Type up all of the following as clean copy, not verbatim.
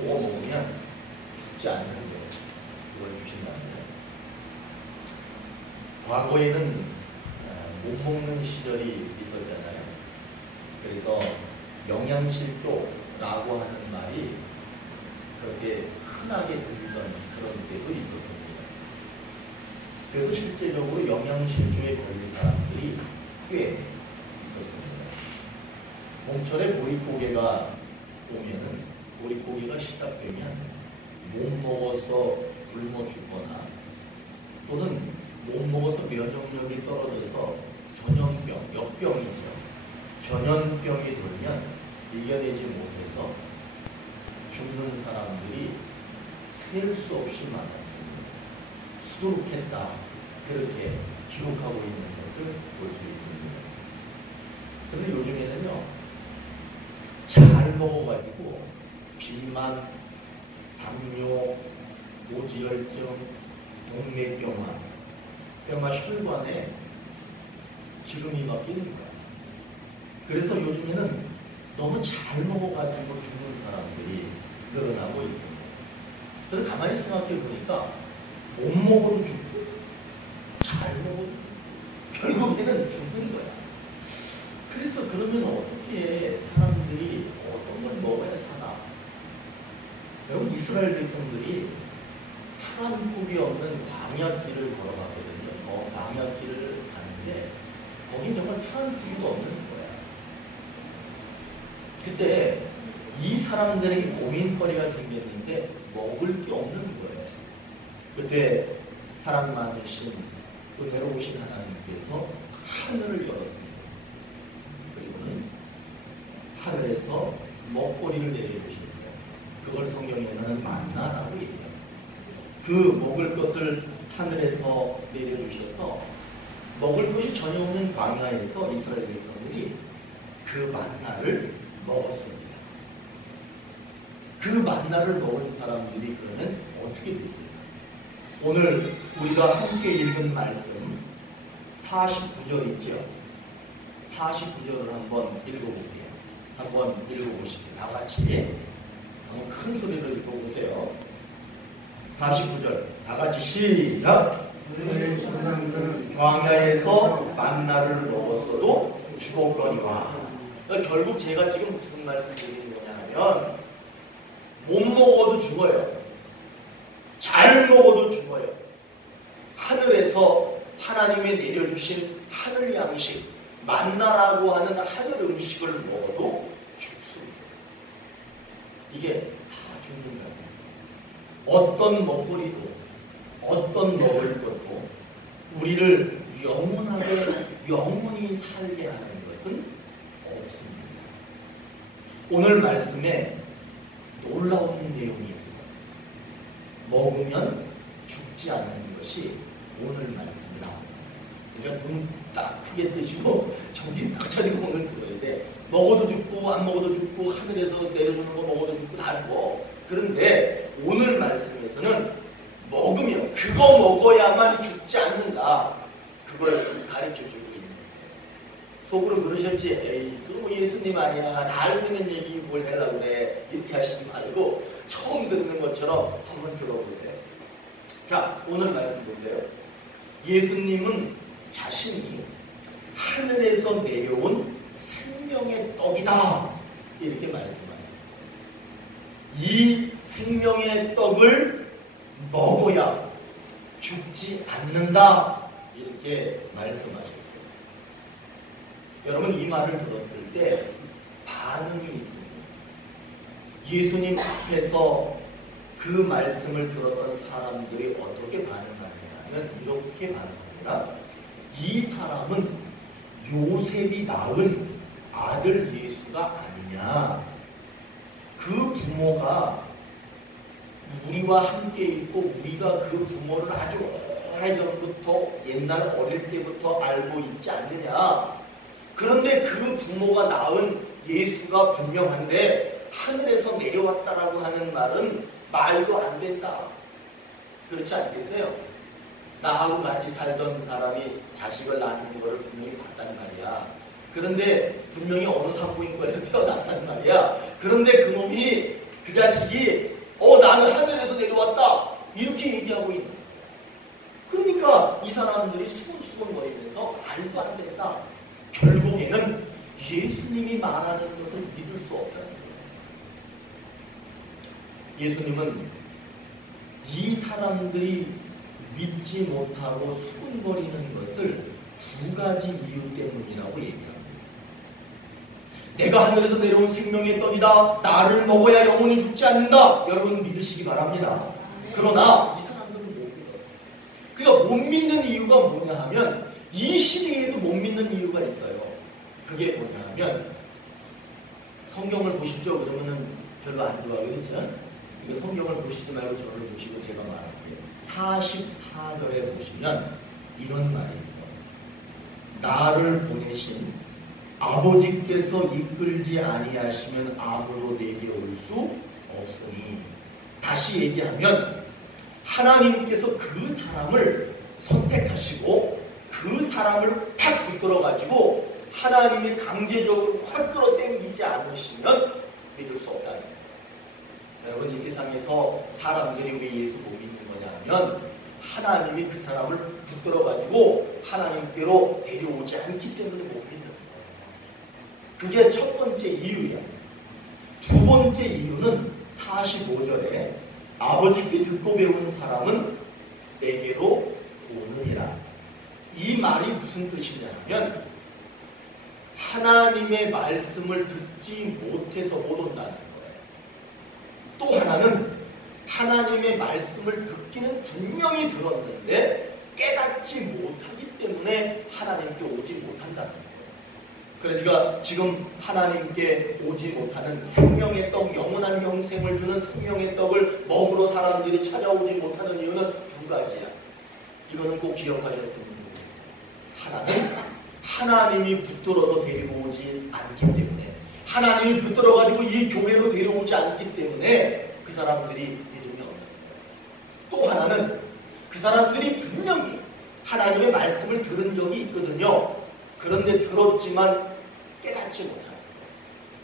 그거 먹으면 죽지 않는 거 그걸 주신답니다. 과거에는 못 먹는 시절이 있었잖아요. 그래서 영양실조라고 하는 말이 그렇게 흔하게 들리던 그런 때도 있었습니다. 그래서 실제적으로 영양실조에 걸린 사람들이 꽤 있었습니다. 봄철에 보릿고개가 오면은 보릿고개가 시작되면 못 먹어서 굶어 죽거나 또는 못 먹어서 면역력이 떨어져서 전염병, 역병이죠. 전염병이 돌면 이겨내지 못해서 죽는 사람들이 셀 수 없이 많았습니다. 수두룩했다. 그렇게 기록하고 있는 것을 볼 수 있습니다. 그런데 요즘에는요, 잘 먹어가지고 비만, 당뇨, 고지혈증, 동맥경화, 뼈가 혈관에 기름이 막 끼는 거야. 그래서 요즘에는 너무 잘 먹어가지고 죽는 사람들이 늘어나고 있습니다. 그래서 가만히 생각해 보니까 못 먹어도 죽고 잘 먹어도 죽고 결국에는 죽는 거야. 그래서 그러면 어떻게 사람들이 어떤 걸 먹어야 사나? 여러분, 이스라엘 백성들이 풀 한 폭이 없는 광야길을 걸어갔거든요. 광야길을 가는데 거긴 정말 풀 한 폭도 없는 거야. 그때 이 사람들에게 고민거리가 생겼는데 먹을 게 없는 거예요. 그때 사랑 많으신 은혜로우신 하나님께서 하늘을 열었습니다. 그리고는 하늘에서 먹거리를 내려주셨어요. 그걸 성경에서는 만나라고 얘기합니다. 그 먹을 것을 하늘에서 내려주셔서 먹을 것이 전혀 없는 광야에서 이스라엘 백성들이 그 만나를 먹었습니다. 그 만나를 먹은 사람들이 그러면 어떻게 됐을까? 오늘 우리가 함께 읽은 말씀 49절 있죠? 49절을 한번 읽어볼게요. 한번 읽어보시죠. 다 같이 한번 큰 소리로 읽어보세요. 49절 다 같이 시작. 광야에서 만나를 먹었어도 죽었거니와. 그러니까 결국 제가 지금 무슨 말씀 드리는 거냐 하면 못 먹어도 죽어요. 잘 먹어도 죽어요. 하늘에서 하나님이 내려주신 하늘 양식 만나라고 하는 하늘 음식을 먹어도 죽습니다. 이게 다 죽는 거예요. 어떤 먹거리도 어떤 먹을 것도 우리를 영원히 살게 하는 것은 없습니다. 오늘 말씀에 놀라운 내용이 있어요. 먹으면 죽지 않는 것이 오늘 말씀이 나옵니다. 그러니까 눈 딱 크게 뜨시고 정신 딱 차리고 오늘 들어야 돼. 먹어도 죽고 안 먹어도 죽고 하늘에서 내려주는 거 먹어도 죽고 다 죽어. 그런데 오늘 말씀에서는 먹으면 그거 먹어야만 죽지 않는다. 그걸 가르쳐주고 있는 거예요. 속으로 그러셨지. 에이 그거 예수님 아니야. 다 알고 있는 얘기 뭘 하려고 그래. 이렇게 하시지 말고 처음 듣는 것처럼 한번 들어보세요. 자, 오늘 말씀 보세요. 예수님은 자신이 하늘에서 내려온 생명의 떡이다. 이렇게 말씀하셨어요. 이 생명의 떡을 먹어야 죽지 않는다. 이렇게 말씀하셨어요. 여러분, 이 말을 들었을 때 반응이 있습니다. 예수님 앞에서 그 말씀을 들었던 사람들이 어떻게 반응하냐면 이렇게 반응합니다. 이 사람은 요셉이 낳은 아들 예수가 아니냐. 그 부모가 우리와 함께 있고 우리가 그 부모를 아주 오래전부터 옛날 어릴 때부터 알고 있지 않느냐. 그런데 그 부모가 낳은 예수가 분명한데 하늘에서 내려왔다라고 하는 말은 말도 안 된다. 그렇지 않겠어요? 나하고 같이 살던 사람이 자식을 낳는 것을 분명히 봤단 말이야. 그런데 분명히 어느 산부인과에서 태어났단 말이야. 그런데 그놈이 그 자식이 나는 하늘에서 내려왔다 이렇게 얘기하고 있는 거예요. 그러니까 이 사람들이 수근수근거리면서 말도 안 된다. 결국에는 예수님이 말하는 것을 믿을 수 없다는 거예요. 예수님은 이 사람들이 믿지 못하고 수근거리는 것을 두 가지 이유 때문이라고 얘기합니다. 내가 하늘에서 내려온 생명의 떡이다. 나를 먹어야 영원히 죽지 않는다. 여러분 믿으시기 바랍니다. 그러나 이 사람들은 못 믿었어요. 그러니까 못 믿는 이유가 뭐냐 하면 이 시대에도 못 믿는 이유가 있어요. 그게 뭐냐 하면 성경을 보십시오. 그러면은 별로 안 좋아하겠죠? 이거 성경을 보시지 말고 저를 보시고 제가 말할게요. 44절에 보시면 이런 말이 있어. 나를 보내신 아버지께서 이끌지 아니하시면 아무도 내게 올 수 없으니. 다시 얘기하면 하나님께서 그 사람을 선택하시고 그 사람을 탁 붙들어가지고 하나님이 강제적으로 확 끌어당기지 않으시면 믿을 수 없다는 거예요. 여러분 이 세상에서 사람들이 왜 예수 못 믿는 거냐 하면 하나님이 그 사람을 붙들어가지고 하나님께로 데려오지 않기 때문에 못 믿는 거예요. 그게 첫 번째 이유야. 두 번째 이유는 45절에 아버지께 듣고 배운 사람은 내게로 오느니라. 이 말이 무슨 뜻이냐 하면 하나님의 말씀을 듣지 못해서 못 온다는 거예요. 또 하나는 하나님의 말씀을 듣기는 분명히 들었는데 깨닫지 못하기 때문에 하나님께 오지 못한다는 거예요. 그러니까 지금 하나님께 오지 못하는 생명의 떡, 영원한 영생을 주는 생명의 떡을 먹으러 사람들이 찾아오지 못하는 이유는 두 가지야. 이거는 꼭 기억하셨으면 좋겠어요. 하나는 하나님이 붙들어서 데리고 오지 않기 때문에, 하나님이 붙들어가지고 이 교회로 데려오지 않기 때문에 그 사람들이 믿음이 없는 거예요. 또 하나는 그 사람들이 분명히 하나님의 말씀을 들은 적이 있거든요. 그런데 들었지만 깨닫지 못하는 거예요.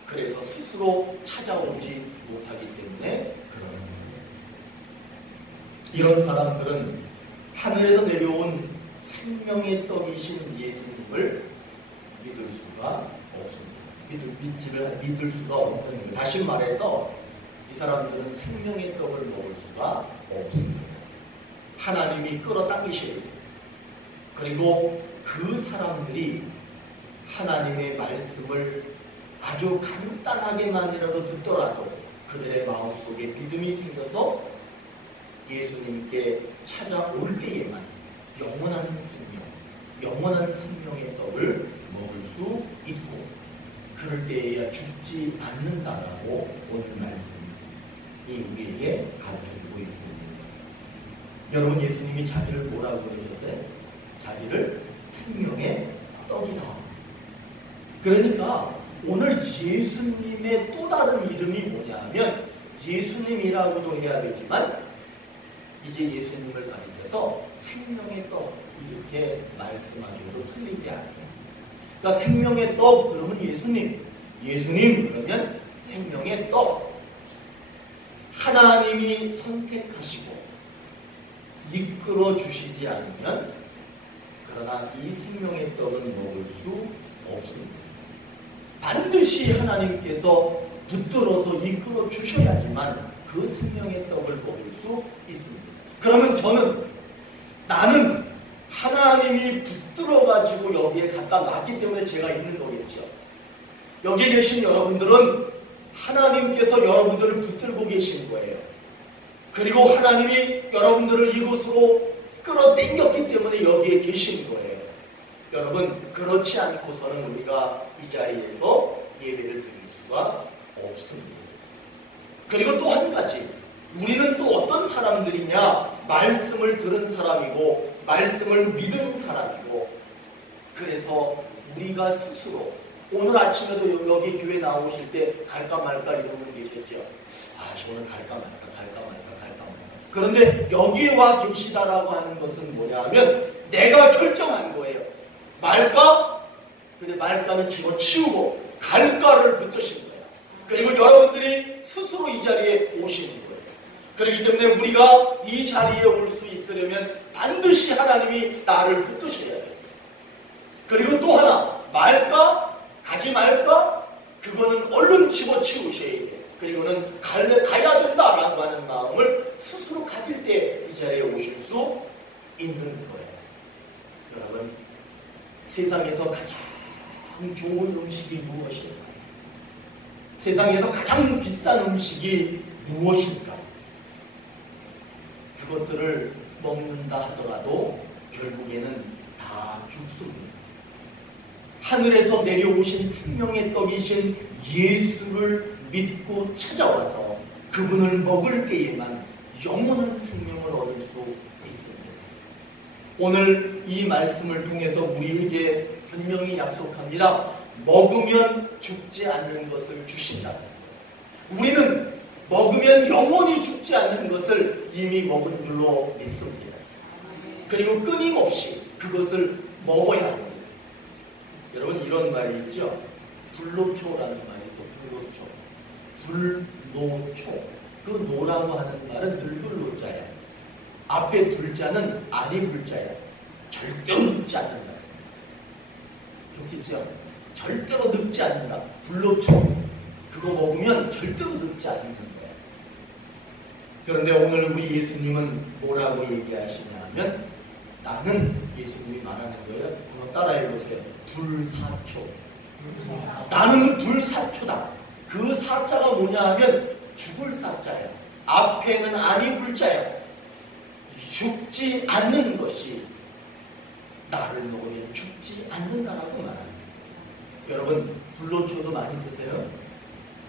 그래서 스스로 찾아오지 못하기 때문에 그러는 거예요. 이런 사람들은 하늘에서 내려온 생명의 떡이신 예수님을 믿을 수가 없습니다. 믿을 수가 없는 거예요. 다시 말해서 이 사람들은 생명의 떡을 먹을 수가 없습니다. 하나님이 끌어당기셔야 돼요. 그리고 그 사람들이 하나님의 말씀을 아주 간단하게만이라도 듣더라도 그들의 마음속에 믿음이 생겨서 예수님께 찾아올 때에만 영원한 생명의 떡을 먹을 수 있고 그럴 때에야 죽지 않는다라고 오늘 말씀이 우리에게 가르쳐주고 있습니다. 여러분 예수님이 자기를 뭐라고 그러셨어요? 자기를 생명의 떡이다. 그러니까 오늘 예수님의 또 다른 이름이 뭐냐 하면 예수님이라고도 해야 되지만 이제 예수님을 가리켜서 생명의 떡 이렇게 말씀하셔도 틀린 게 아니에요. 그러니까 생명의 떡 그러면 예수님 그러면 생명의 떡. 하나님이 선택하시고 이끌어 주시지 않으면 그러나 이 생명의 떡은 먹을 수 없습니다. 반드시 하나님께서 붙들어서 이끌어 주셔야지만 그 생명의 떡을 먹을 수 있습니다. 그러면 나는 하나님이 붙들어가지고 여기에 갖다 놨기 때문에 제가 있는 거겠죠. 여기에 계신 여러분들은 하나님께서 여러분들을 붙들고 계신 거예요. 그리고 하나님이 여러분들을 이곳으로 끌어당겼기 때문에 여기에 계신 거예요. 여러분 그렇지 않고서는 우리가 이 자리에서 예배를 드릴 수가 없습니다. 그리고 또 한 가지 우리는 또 어떤 사람들이냐? 말씀을 들은 사람이고 말씀을 믿은 사람이고 그래서 우리가 스스로 오늘 아침에도 여기 교회 나오실 때 갈까 말까 이런 분 계셨죠? 오늘 갈까 말까. 그런데 여기에 와 계시다라고 하는 것은 뭐냐 하면 내가 결정한 거예요. 말까? 근데 말까는 집어치우고 갈까를 붙드신 거야. 그리고 여러분들이 스스로 이 자리에 오시는 거예요. 그렇기 때문에 우리가 이 자리에 올 수 있으려면 반드시 하나님이 나를 붙드셔야 돼요. 그리고 또 하나, 말까? 가지 말까? 그거는 얼른 집어치우셔야 돼요. 그리고는 가야 된다라고 하는 마음을 스스로 가질 때 이 자리에 오실 수 있는 거예요. 여러분, 세상에서 가장 좋은 음식이 무엇일까? 세상에서 가장 비싼 음식이 무엇일까? 그것들을 먹는다 하더라도 결국에는 다 죽습니다. 하늘에서 내려오신 생명의 떡이신 예수를 믿고 찾아와서 그분을 먹을 때에만 영원한 생명을 얻을 수 있습니다. 오늘 이 말씀을 통해서 우리에게 분명히 약속합니다. 먹으면 죽지 않는 것을 주신다. 우리는 먹으면 영원히 죽지 않는 것을 이미 먹은 줄로 믿습니다. 그리고 끊임없이 그것을 먹어야 합니다. 여러분, 이런 말이 있죠. 불로초라는 말이 있어요. 불로초. 불노초. 그 노라고 하는 말은 늙을 노자야. 앞에 불자는 아니 불자야. 절대로 늙지 않는다. 좋겠죠? 절대로 늙지 않는다. 불로초. 그거 먹으면 절대로 늙지 않는 거야. 그런데 오늘 우리 예수님은 뭐라고 얘기하시냐 하면, 나는, 예수님이 말하는 거예요. 한번 따라해 보세요. 불사초. 나는 불사초다. 그 사자가 뭐냐 하면 죽을 사자야. 앞에는 아니 불자야. 죽지 않는 것이, 나를 먹으면 죽지 않는다라고 말합니다. 여러분, 불로초도 많이 드세요.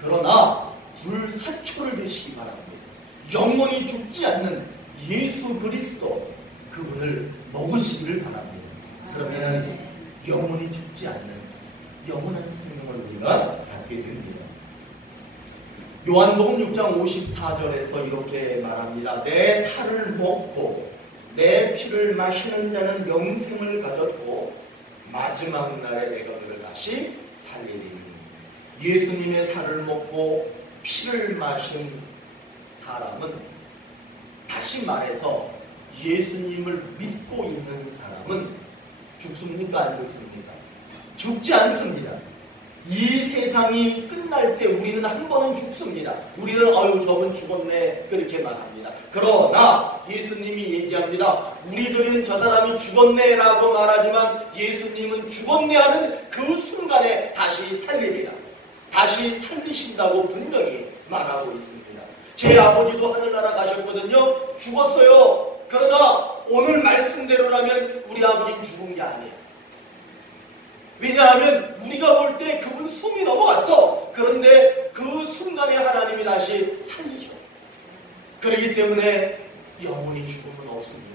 그러나 불사초를 드시기 바랍니다. 영원히 죽지 않는 예수 그리스도, 그분을 먹으시기를 바랍니다. 그러면 영원히 죽지 않는 영원한 생명을 우리가 갖게 됩니다. 요한복음 6장 54절에서 이렇게 말합니다. 내 살을 먹고 내 피를 마시는 자는 영생을 가졌고 마지막 날에 내가 그를 다시 살리리니. 예수님의 살을 먹고 피를 마신 사람은, 다시 말해서 예수님을 믿고 있는 사람은 죽습니까? 안 죽습니까? 죽지 않습니다. 이 세상이 끝날 때 우리는 한 번은 죽습니다. 우리는 아유 저분 죽었네 그렇게 말합니다. 그러나 예수님이 얘기합니다. 우리들은 저 사람이 죽었네 라고 말하지만 예수님은 죽었네 하는 그 순간에 다시 살리리라. 다시 살리신다고 분명히 말하고 있습니다. 제 아버지도 하늘나라 가셨거든요. 죽었어요. 그러나 오늘 말씀대로라면 우리 아버지는 죽은 게 아니에요. 왜냐하면 우리가 볼 때 그분 숨이 넘어갔어. 그런데 그 순간에 하나님이 다시 살리셨어요. 그렇기 때문에 영원히 죽음은 없습니다.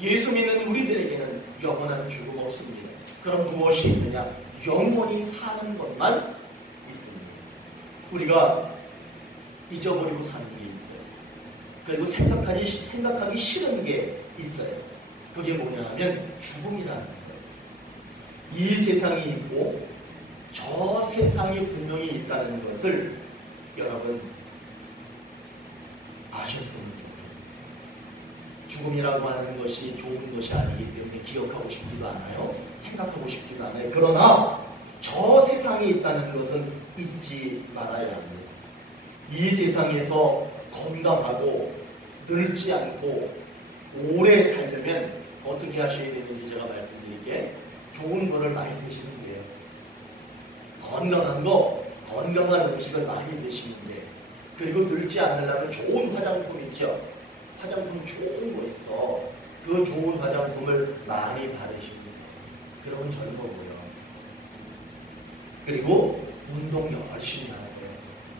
예수 믿는 우리들에게는 영원한 죽음 없습니다. 그럼 무엇이 있느냐? 영원히 사는 것만 있습니다. 우리가 잊어버리고 사는 게 있어요. 그리고 생각하기 싫은 게 있어요. 그게 뭐냐 하면 죽음이라는 거예요. 이 세상이 있고 저 세상이 분명히 있다는 것을 여러분 아셨으면 좋겠어요. 죽음이라고 하는 것이 좋은 것이 아니기 때문에 기억하고 싶지도 않아요. 생각하고 싶지도 않아요. 그러나 저 세상에 있다는 것은 잊지 말아야 합니다. 이 세상에서 건강하고 늙지 않고 오래 살려면 어떻게 하셔야 되는지 제가 말씀드릴게요. 좋은 거를 많이 드시는 거예요. 건강한 음식을 많이 드시는 거예요. 그리고 늙지 않으려면 좋은 화장품 있죠. 화장품 좋은 거 있어. 그 좋은 화장품을 많이 바르시고 그러면 젊어 보여. 그리고 운동 열심히 하세요.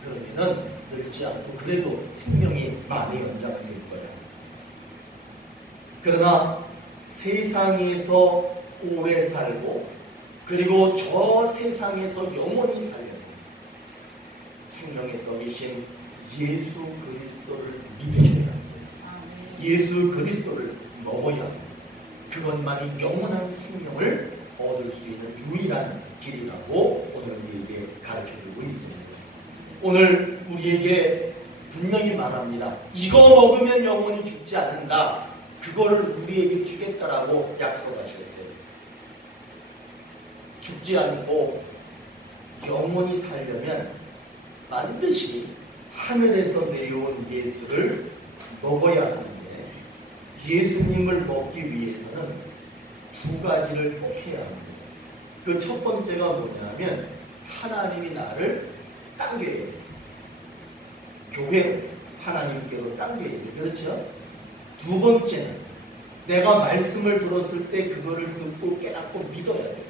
그러면은 늙지 않고 그래도 생명이 많이 연장될 거예요. 그러나 세상에서 오래 살고 그리고 저 세상에서 영원히 살려면 생명의 떡이신 예수 그리스도를 믿으셔야 합니다. 예수 그리스도를 먹어야 합니다. 그것만이 영원한 생명을 얻을 수 있는 유일한 길이라고 오늘 우리에게 가르쳐주고 있습니다. 오늘 우리에게 분명히 말합니다. 이거 먹으면 영원히 죽지 않는다. 그거를 우리에게 주겠다라고 약속하셨어요. 죽지 않고 영원히 살려면 반드시 하늘에서 내려온 예수를 먹어야 하는데, 예수님을 먹기 위해서는 두 가지를 꼭 해야 합니다. 그 첫 번째가 뭐냐면 하나님이 나를 당겨야 돼요. 교회로 하나님께로 당겨야 돼요. 그렇죠? 두 번째는 내가 말씀을 들었을 때 그거를 듣고 깨닫고 믿어야 돼요.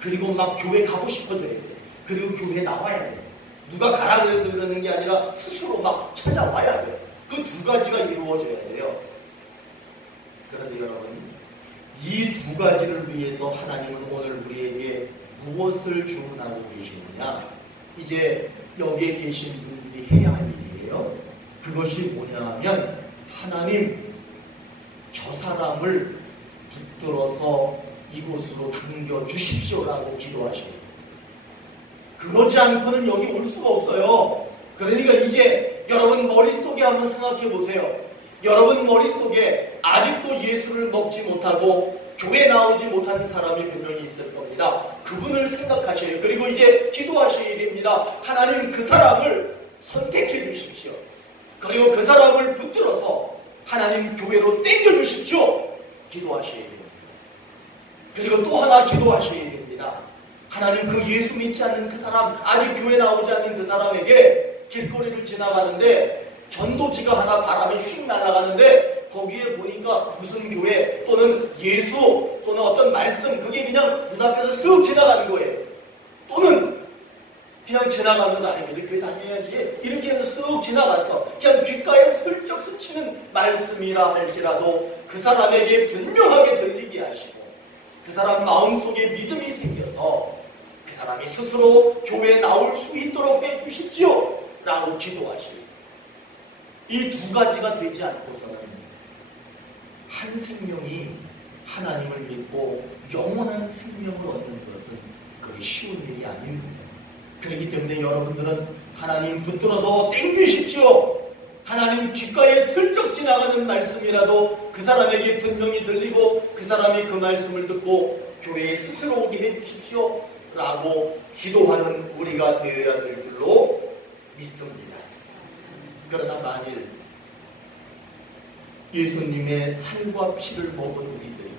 그리고 막 교회 가고 싶어져야 돼요. 그리고 교회 나와야 돼요. 누가 가라 그래서 그러는 게 아니라 스스로 막 찾아와야 돼요. 그 두 가지가 이루어져야 돼요. 그런데 여러분, 이 두 가지를 위해서 하나님은 오늘 우리에게 무엇을 주문하고 계시느냐? 이제 여기에 계신 분들이 해야 할 일이에요. 그것이 뭐냐 하면, 하나님, 저 사람을 붙들어서 이곳으로 당겨주십시오라고 기도하셔요. 그러지 않고는 여기 올 수가 없어요. 그러니까 이제 여러분 머릿속에 한번 생각해 보세요. 여러분 머릿속에 아직도 예수를 먹지 못하고 교회 나오지 못하는 사람이 분명히 있을 겁니다. 그분을 생각하셔요. 그리고 이제 기도하셔야 됩니다. 하나님, 그 사람을 선택해 주십시오. 그리고 그 사람을 붙들어서 하나님 교회로 땡겨 주십시오. 기도하셔야 됩니다. 그리고 또 하나 기도하셔야 됩니다. 하나님, 그 예수 믿지 않는 그 사람, 아직 교회 나오지 않는 그 사람에게 길거리를 지나가는데 전도지가 하나 바람에 휙 날아가는데 거기에 보니까 무슨 교회 또는 예수 또는 어떤 말씀, 그게 그냥 눈앞에서 쓱 지나가는 거예요. 또는 그냥 지나가면서 우리 교회 다녀야지 이렇게 해서 쓱 지나갔어. 그냥 귓가에 슬쩍 스치는 말씀이라 할지라도 그 사람에게 분명하게 들리게 하시고 그 사람 마음속에 믿음이 생겨서 그 사람이 스스로 교회에 나올 수 있도록 해주십시오 라고 기도하시고, 이 두 가지가 되지 않고서는 한 생명이 하나님을 믿고 영원한 생명을 얻는 것은 그게 쉬운 일이 아닙니다. 그렇기 때문에 여러분들은 하나님 붙들어서 땡기십시오. 하나님 귓가에 슬쩍 지나가는 말씀이라도 그 사람에게 분명히 들리고 그 사람이 그 말씀을 듣고 교회에 스스로 오게 해주십시오 라고 기도하는 우리가 되어야 될 줄로 믿습니다. 그러나 만일 예수님의 살과 피를 먹은 우리들이,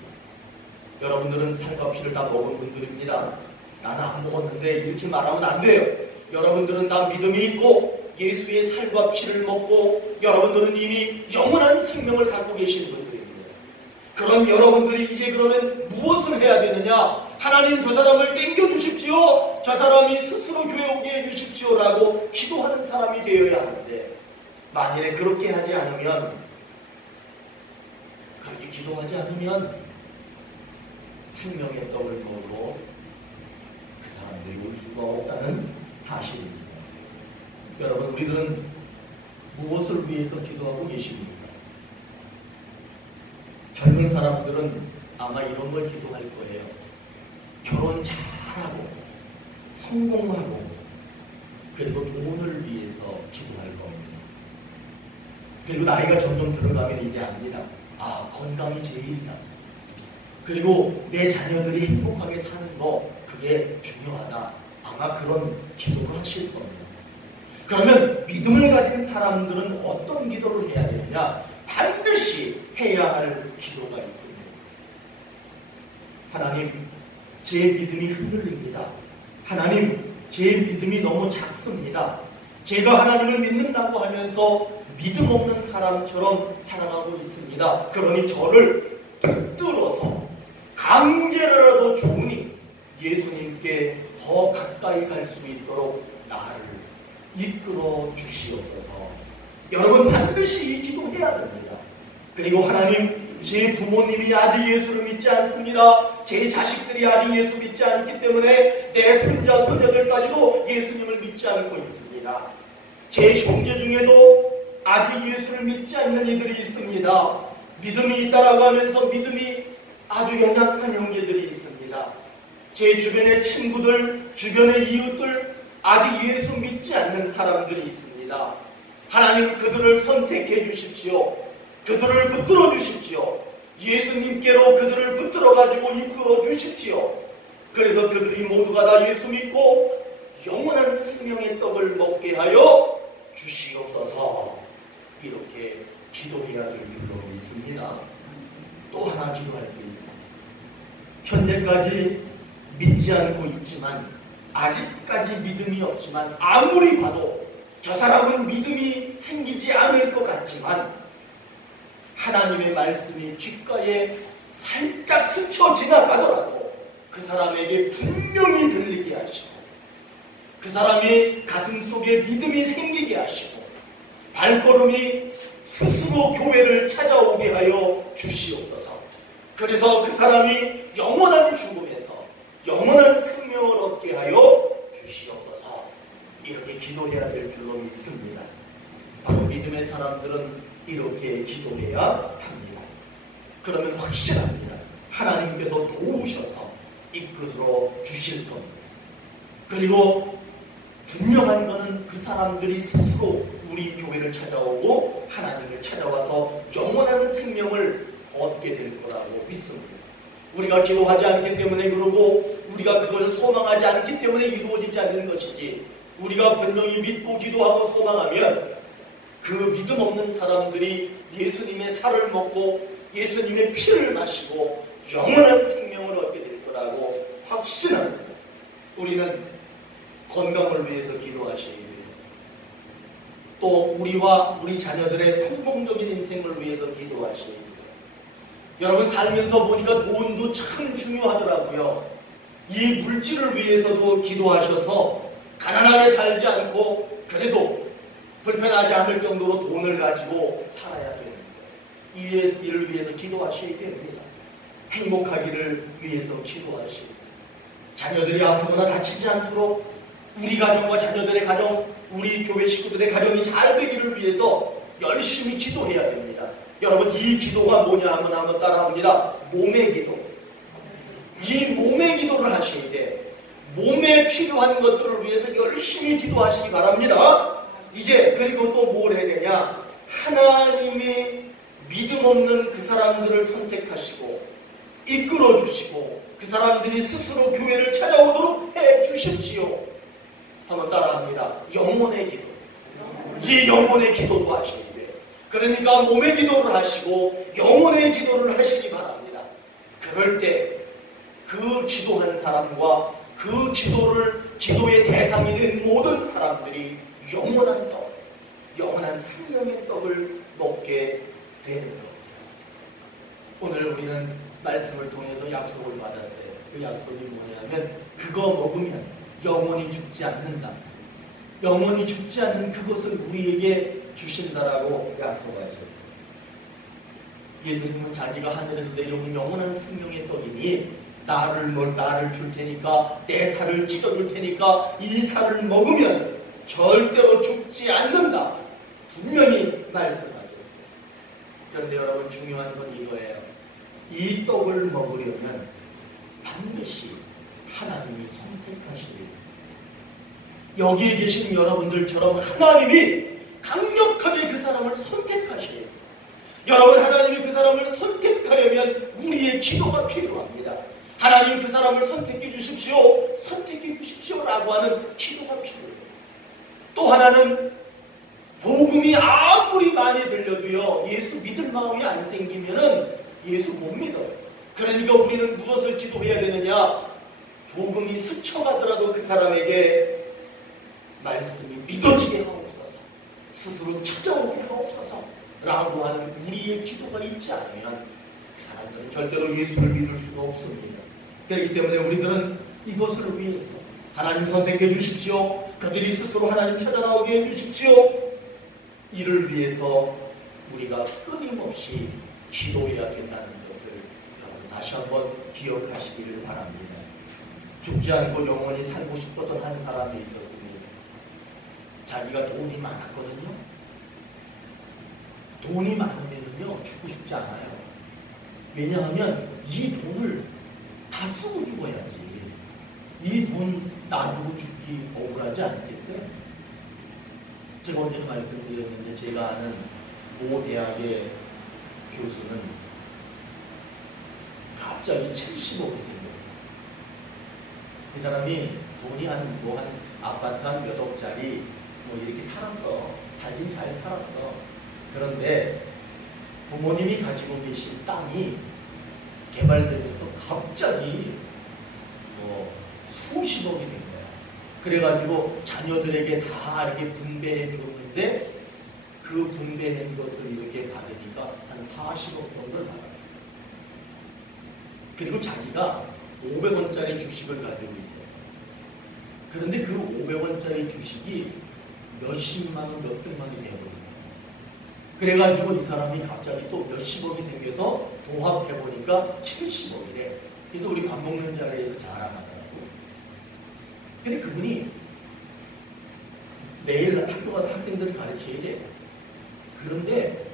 여러분들은 살과 피를 다 먹은 분들입니다. 나는 안 먹었는데 이렇게 말하면 안 돼요. 여러분들은 다 믿음이 있고 예수의 살과 피를 먹고 여러분들은 이미 영원한 생명을 갖고 계신 분들입니다. 그런 여러분들이 이제 그러면 무엇을 해야 되느냐? 하나님, 저 사람을 땡겨주십시오. 저 사람이 스스로 교회 오게 해주십시오 라고 기도하는 사람이 되어야 하는데, 만일에 그렇게 하지 않으면, 그렇게 기도하지 않으면 생명의 떡을 먹으러 그 사람들이 올 수가 없다는 사실입니다. 여러분, 우리들은 무엇을 위해서 기도하고 계십니까? 젊은 사람들은 아마 이런 걸 기도할 거예요. 결혼 잘하고 성공하고 그리고 돈을 위해서 기도할 겁니다. 그리고 나이가 점점 들어가면 이제 압니다. 아, 건강이 제일이다. 그리고 내 자녀들이 행복하게 사는 거, 그게 중요하다. 아마 그런 기도를 하실 겁니다. 그러면 믿음을 가진 사람들은 어떤 기도를 해야 되느냐? 반드시 해야 할 기도가 있습니다. 하나님, 제 믿음이 흔들립니다. 하나님, 제 믿음이 너무 작습니다. 제가 하나님을 믿는다고 하면서 믿음 없는 사람처럼 살아가고 있습니다. 그러니 저를 붙들어서 강제로라도 좋으니 예수님께 더 가까이 갈 수 있도록 나를 이끌어 주시옵소서. 여러분, 반드시 이 기도해야 됩니다. 그리고 하나님, 제 부모님이 아직 예수를 믿지 않습니다. 제 자식들이 아직 예수 믿지 않기 때문에 내 손자 손녀들까지도 예수님을 믿지 않고 있습니다. 제 형제 중에도 아직 예수를 믿지 않는 이들이 있습니다. 믿음이 있다라고 하면서 믿음이 아주 연약한 형제들이 있습니다. 제 주변의 친구들, 주변의 이웃들, 아직 예수 믿지 않는 사람들이 있습니다. 하나님 그들을 선택해 주십시오. 그들을 붙들어 주십시오. 예수님께로 그들을 붙들어 가지고 이끌어 주십시오. 그래서 그들이 모두가 다 예수 믿고 영원한 생명의 떡을 먹게 하여 주시옵소서. 이렇게 기도해야 될 줄로 믿습니다. 또 하나 기도할 게 있습니다. 현재까지 믿지 않고 있지만, 아직까지 믿음이 없지만, 아무리 봐도 저 사람은 믿음이 생기지 않을 것 같지만, 하나님의 말씀이 귓가에 살짝 스쳐 지나가더라도 그 사람에게 분명히 들리게 하시고, 그 사람이 가슴속에 믿음이 생기게 하시고, 발걸음이 스스로 교회를 찾아오게 하여 주시옵소서. 그래서 그 사람이 영원한 죽음에서 영원한 생명을 얻게 하여 주시옵소서. 이렇게 기도해야 될 줄로 믿습니다. 바로 믿음의 사람들은 이렇게 기도해야 합니다. 그러면 확실합니다. 하나님께서 도우셔서 이끌어 주실 겁니다. 그리고 분명한 것은 그 사람들이 스스로 우리 교회를 찾아오고 하나님을 찾아와서 영원한 생명을 얻게 될 거라고 믿습니다. 우리가 기도하지 않기 때문에 그러고 우리가 그것을 소망하지 않기 때문에 이루어지지 않는 것이지, 우리가 분명히 믿고 기도하고 소망하면 그 믿음 없는 사람들이 예수님의 살을 먹고 예수님의 피를 마시고 영원한 생명을 얻게 될 거라고 확신합니다. 우리는 건강을 위해서 기도하셔야 돼요. 또 우리와 우리 자녀들의 성공적인 인생을 위해서 기도하셔야 돼요. 여러분, 살면서 보니까 돈도 참 중요하더라고요. 이 물질을 위해서도 기도하셔서 가난하게 살지 않고 그래도 불편하지 않을 정도로 돈을 가지고 살아야 됩니다. 이를 위해서 기도하셔야 됩니다. 행복하기를 위해서 기도하시고, 자녀들이 아프거나 다치지 않도록 우리 가정과 자녀들의 가정, 우리 교회 식구들의 가정이 잘 되기를 위해서 열심히 기도해야 됩니다. 여러분, 이 기도가 뭐냐 하면 한번 따라합니다. 몸의 기도. 이 몸의 기도를 하셔야 돼. 몸에 필요한 것들을 위해서 열심히 기도하시기 바랍니다. 이제 그리고 또 뭘 해야 되냐? 하나님이 믿음 없는 그 사람들을 선택하시고 이끌어 주시고 그 사람들이 스스로 교회를 찾아오도록 해 주십시오. 한번 따라합니다. 영혼의 기도. 이 영혼의 기도도 하셔야 돼요. 그러니까 몸의 기도를 하시고 영혼의 기도를 하시기 바랍니다. 그럴 때 그 기도한 사람과 그 기도의 대상이 된 모든 사람들이 영원한 떡, 영원한 생명의 떡을 먹게 되는 겁니다. 오늘 우리는 말씀을 통해서 약속을 받았어요. 그 약속이 뭐냐면 그거 먹으면 영원히 죽지 않는다. 영원히 죽지 않는 그것을 우리에게 주신다라고 약속하셨어요. 예수님은 자기가 하늘에서 내려온 영원한 생명의 떡이니 나를 줄 테니까, 내 살을 찢어줄 테니까 이 살을 먹으면 절대로 죽지 않는다. 분명히 말씀하셨어요. 그런데 여러분, 중요한 건 이거예요. 이 떡을 먹으려면 반드시 하나님이 선택하시리라. 여기에 계신 여러분들처럼 하나님이 강력하게 그 사람을 선택하시래요. 여러분, 하나님이 그 사람을 선택하려면 우리의 기도가 필요합니다. 하나님 그 사람을 선택해 주십시오, 선택해 주십시오라고 하는 기도가 필요해요. 또 하나는 복음이 아무리 많이 들려도요, 예수 믿을 마음이 안 생기면은 예수 못 믿어요. 그러니까 우리는 무엇을 기도해야 되느냐? 복음이 스쳐가더라도 그 사람에게 말씀이 믿어지게 하옵소서, 스스로 찾아오게 하옵소서 라고 하는 우리의 기도가 있지 않으면 그 사람들은 절대로 예수를 믿을 수가 없습니다. 그렇기 때문에 우리들은 이것을 위해서 하나님 선택해 주십시오, 그들이 스스로 하나님 찾아 나오게 해 주십시오, 이를 위해서 우리가 끊임없이 기도해야 된다는 것을 여러분 다시 한번 기억하시기를 바랍니다. 죽지 않고 영원히 살고 싶었던 한 사람이 있었습니다. 자기가 돈이 많았거든요. 돈이 많으면요 죽고 싶지 않아요. 왜냐하면 이 돈을 다 쓰고 죽어야지. 이 돈 놔두고 죽기 억울하지 않겠어요? 제가 언제도 말씀드렸는데 제가 아는 모 대학의 교수는 갑자기 70억이 생겼어요. 이 사람이 돈이 한 아파트 한 몇 억짜리 뭐 이렇게 살았어. 살긴 잘 살았어. 그런데 부모님이 가지고 계신 땅이 개발되면서 갑자기 뭐 수십억이 된 거야. 그래가지고 자녀들에게 다 이렇게 분배해 줬는데 그 분배한 것을 이렇게 받으니까 한 40억 정도를 받았어요. 그리고 자기가 500원짜리 주식을 가지고 있었어요. 그런데 그 500원짜리 주식이 몇십만 원, 몇백만 원이 되어버린 거예요. 그래가지고 이 사람이 갑자기 또 몇십억이 생겨서 도합해보니까 70억이래. 그래서 우리 밥 먹는 자리에서 자랑하더라고. 근데 그분이 매일 학교 가서 학생들을 가르쳐야 돼. 그런데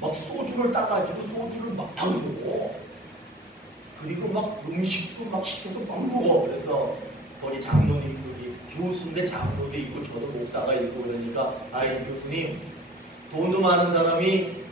막 소주를 따가지고 소주를 막 담그고 그리고 막 음식도 막 시켜서 막 먹어. 그래서 거기 장로님들이 교수인데 장로도 있고 저도 목사가 있고 그러니까 아이 교수님 돈도 많은 사람이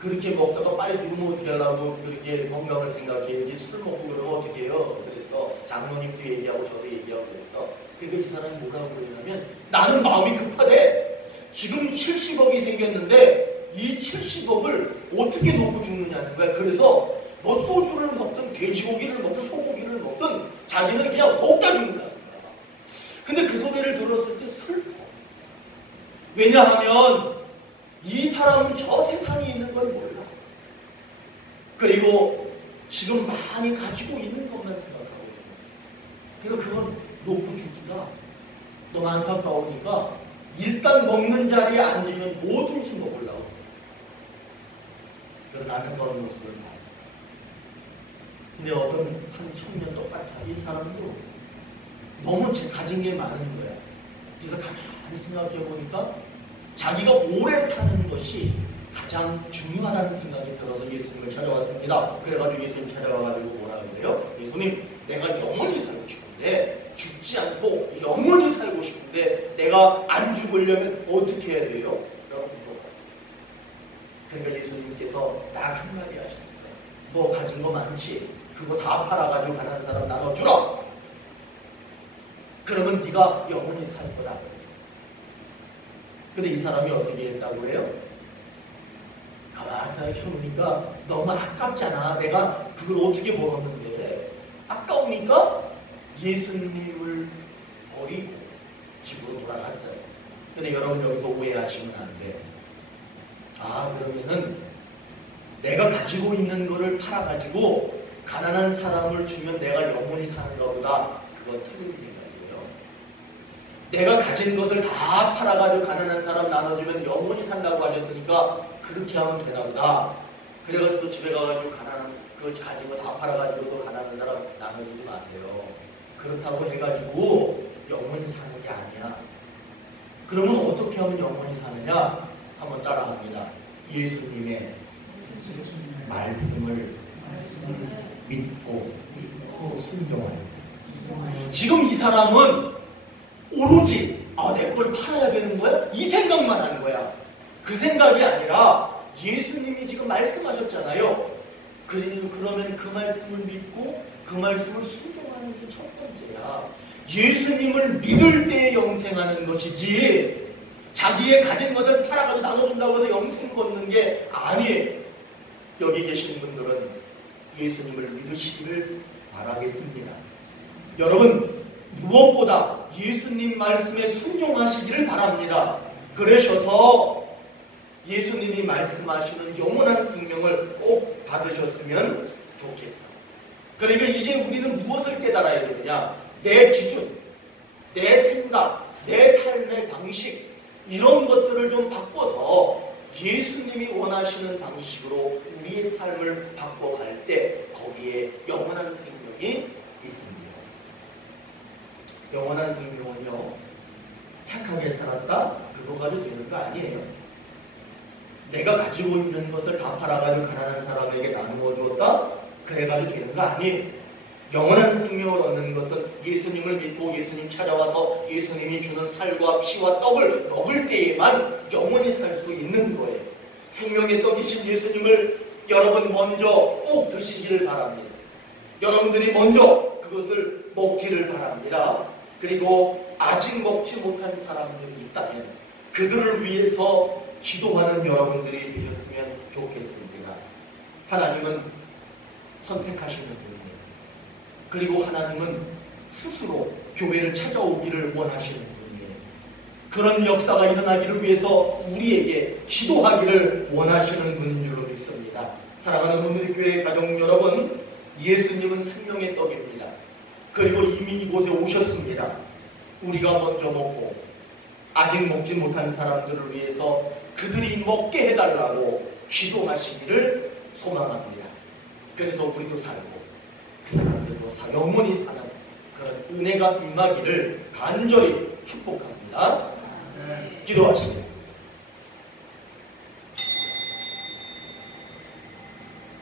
그렇게 먹다가 빨리 죽으면 어떻게 하려고 그렇게 건강을 생각해야지 술 먹고 그러면 어떻게 해요? 그래서 장로님도 얘기하고 저도 얘기하고 그래서 그러니까 이 사람이 뭐라고 그러냐면 나는 마음이 급하대. 지금 70억이 생겼는데 이 70억을 어떻게 놓고 죽느냐는 거야. 그래서 뭐 소주를 먹든 돼지고기를 먹든 소고기를 먹든 자기는 그냥 먹다 죽는다는 거야. 근데 그 소리를 들었을 때 슬퍼. 왜냐하면 이 사람은 저 세상에 있는 걸 몰라. 그리고 지금 많이 가지고 있는 것만 생각하고 있는 거야. 그러니까 그건 놓고 죽기가 너무 안타까우니까 일단 먹는 자리에 앉으면 뭐든지 먹으려고 그런 안타까운 모습을 봤어요. 근데 어떤 한 청년 똑같아. 이 사람도 너무 가진 게 많은 거야. 그래서 가만히 생각해 보니까 자기가 오래 사는 것이 가장 중요하다는 생각이 들어서 예수님을 찾아왔습니다. 그래가지고 예수님 찾아와가지고 뭐라 그래요? 예수님, 내가 영원히 살고 싶은데 죽지 않고 영원히 살고 싶은데 내가 안 죽으려면 어떻게 해야 돼요? 라고 물어봤어요. 그러니까 예수님께서 딱 한마디 하셨어요. 너 가진 거 많지? 그거 다 팔아가지고 가난한 사람 나눠주라. 그러면 네가 영원히 살 거다. 근데 이 사람이 어떻게 했다고 해요? 가만히 생각해보니까 너무 아깝잖아. 내가 그걸 어떻게 벌었는데. 아까우니까 예수님을 버리고 집으로 돌아갔어요. 근데 여러분 여기서 오해하시면 안 돼. 아, 그러면은 내가 가지고 있는 거를 팔아가지고 가난한 사람을 주면 내가 영원히 사는가 보다. 그건 틀린 생각이에요. 내가 가진 것을 다 팔아가지고 가난한 사람 나눠주면 영원히 산다고 하셨으니까 그렇게 하면 되나 보다. 그래가지고 또 집에 가가지고 그 가진 거 다 팔아가지고 또 가난한 사람 나눠주지 마세요. 그렇다고 해가지고 영원히 사는 게 아니야. 그러면 어떻게 하면 영원히 사느냐? 한번 따라합니다. 예수님의 말씀을 믿고 순종하는. 지금 이 사람은 오로지 내 걸 팔아야 되는 거야? 이 생각만 하는 거야. 그 생각이 아니라 예수님이 지금 말씀하셨잖아요. 그러면 그 말씀을 믿고 그 말씀을 순종하는 게 첫 번째야. 예수님을 믿을 때에 영생하는 것이지 자기의 가진 것을 팔아가지고 나눠준다고 해서 영생 걷는 게 아니에요. 여기 계신 분들은 예수님을 믿으시기를 바라겠습니다. 여러분 무엇보다 예수님 말씀에 순종하시기를 바랍니다. 그러셔서 예수님이 말씀하시는 영원한 생명을 꼭 받으셨으면 좋겠어. 그러니까 이제 우리는 무엇을 깨달아야 되느냐? 내 기준, 내 생각, 내 삶의 방식 이런 것들을 좀 바꿔서 예수님이 원하시는 방식으로 우리의 삶을 바꿔갈 때 거기에 영원한 생명이 있습니다. 영원한 생명은요, 착하게 살았다 그거 가지고 되는 거 아니에요. 내가 가지고 있는 것을 다 팔아가지고 가난한 사람에게 나누어 주었다 그래가지고 되는 거 아니에요. 영원한 생명을 얻는 것은 예수님을 믿고 예수님 찾아와서 예수님이 주는 살과 피와 떡을 먹을 때에만 영원히 살 수 있는 거예요. 생명의 떡이신 예수님을 여러분 먼저 꼭 드시기를 바랍니다. 여러분들이 먼저 그것을 먹기를 바랍니다. 그리고 아직 먹지 못한 사람들이 있다면 그들을 위해서 기도하는 여러분들이 되셨으면 좋겠습니다. 하나님은 선택하시는 분이에요. 그리고 하나님은 스스로 교회를 찾아오기를 원하시는 분이에요. 그런 역사가 일어나기를 위해서 우리에게 기도하기를 원하시는 분인 줄로 믿습니다. 사랑하는 오늘의 교회 가족 여러분, 예수님은 생명의 떡입니다. 그리고 이미 이곳에 오셨습니다. 우리가 먼저 먹고 아직 먹지 못한 사람들을 위해서 그들이 먹게 해달라고 기도하시기를 소망합니다. 그래서 우리도 살고 그 사람들도 영원히 사는 그런 은혜가 임하기를 간절히 축복합니다. 기도하시겠습니다.